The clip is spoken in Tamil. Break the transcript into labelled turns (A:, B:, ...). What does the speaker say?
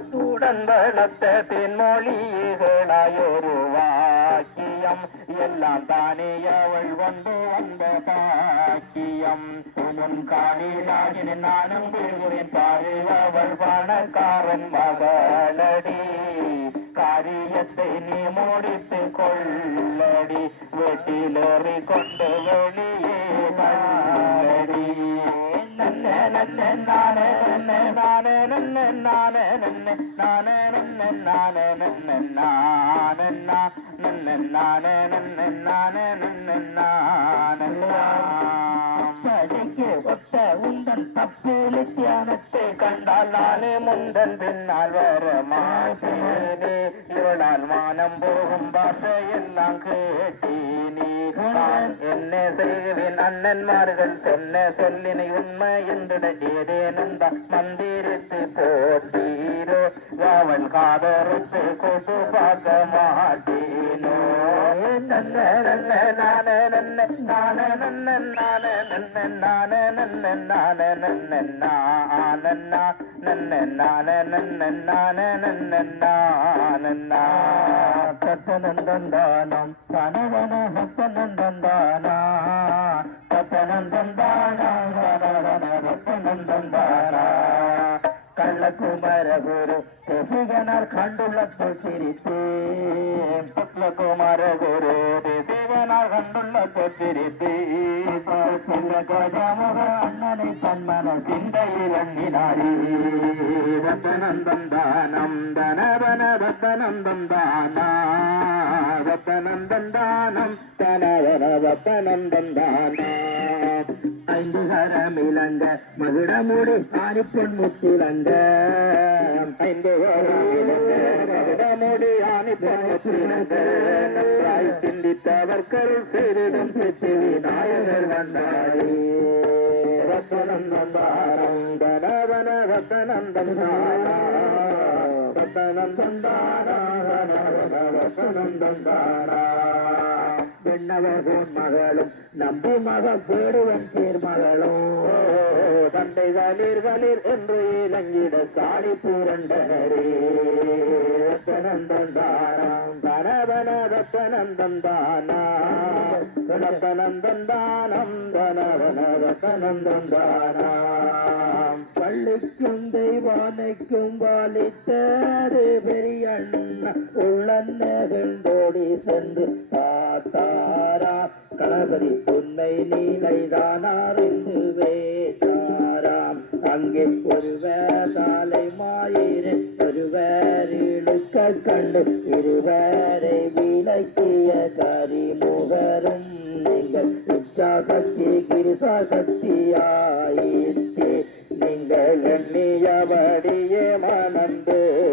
A: சூடன்
B: உடன்பலத்த தென்மொழிகளாயொரு வாக்கியம் எல்லாம் தானே அவள் வந்து வந்த பாக்கியம். முன் காணிலாகின நானும் விழுகிறேன் பாரு அவள் பணக்காரன் மகளடி. காரியத்தை நீ முடித்து கொள்ளடி. வெட்டிலேறி கொண்டு
A: தியானத்தை
B: கண்டால் நானே முந்தன் பின்னால் வர மாட்டேனே இவளால் மானம் போகும் பாஷை எல்லாம் கேட்டீனே நான் என்ன செய்வேன் அண்ணன்மார்கள் சொன்ன சொல்லினை உண்மை என்றிட ஏதேனும் தான் மந்திரித்து
A: கத்தனந்தந்தானம் கணவன கத்தனந்தந்தானா கத்தனந்தந்தானா கணவன கத்தனந்தந்தானா கள்ளக்குமரகு திசிகனர் கண்டுள்ள தொச்சிரித்து புத்த
B: குமார குரு திசிகனர் கண்டுள்ள
A: தொச்சிரித்து அண்ணனை தன்மன
B: சிந்தையில் அண்ணினாரே ரத்தனந்தம் தானம் தனவன ரத்தனந்தம் தானா. தனந்தந்தானம் தனவனவப்பனந்தந்தானம்
A: ஐந்து கரம் இழந்த மகுடமுடி ஆணிப்பொன் முத்திலந்த
B: ஐந்து கரம் இழந்த மகுடமுடி ஆணிப்பொன் முத்திலந்த நன்றாய் சிந்தித்தவர் கருள் பெரிதும் சித்தி விநாயகர் வந்தாரே. ரத்தனம் நந்தாரம் தனவன ரத்தனம் தந்தாரம் வசனம் வசனம் தந்தாரா
A: பெண்ணவர்கள் மகளும் நம்பி மக பேருவன் பேர் மகளும்
B: தந்தை தளிர் தளிர் என்று இலங்கிட சாடி பூரண்டனரே ரத்தனம் தந்தாராம் தனவன ரத்தனம் தந்தானா ரத்தனம் தந்தானம் தனவன ரத்தனம்
A: தந்தானா பானைக்கும் வாலித்தரு பெரிய அண்ணன் உள்ளன்னோடி சென்று பார்த்தாரா? கணபதி உன்னை நீலைதானாரிந்து வேட்டாராம் அங்கே ஒரு தாலை மாயிரு ஒருவர் இழுக்க கண்டு இருவேரை விலக்கிய கரிமுகரும் நீங்கள் உச்சா சக்தி கிருசா சக்தியாயிற்றே
B: நீங்கள் எண்ணியபடியே மணந்தேரே